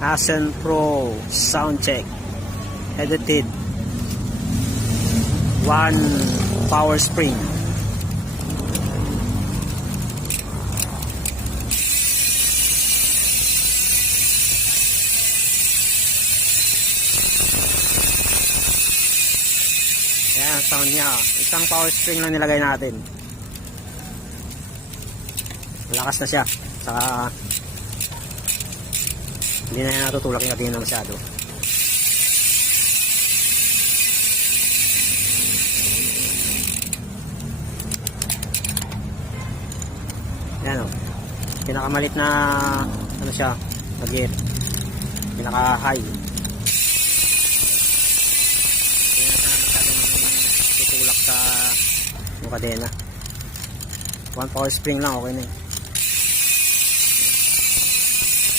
Asen Pro sound check, edited, 1 power spring. Yan ang sound niya. Isang power spring lang nilagay natin. Malakas na siya. Saka hindi na yan natutulak yung atin na masyado. Yan o. Pinakamalit na ano siya, mag-gear. Pinaka high. Hindi na masyadong tutulak sa yung kadena. 1 power spring lang, okay na eh.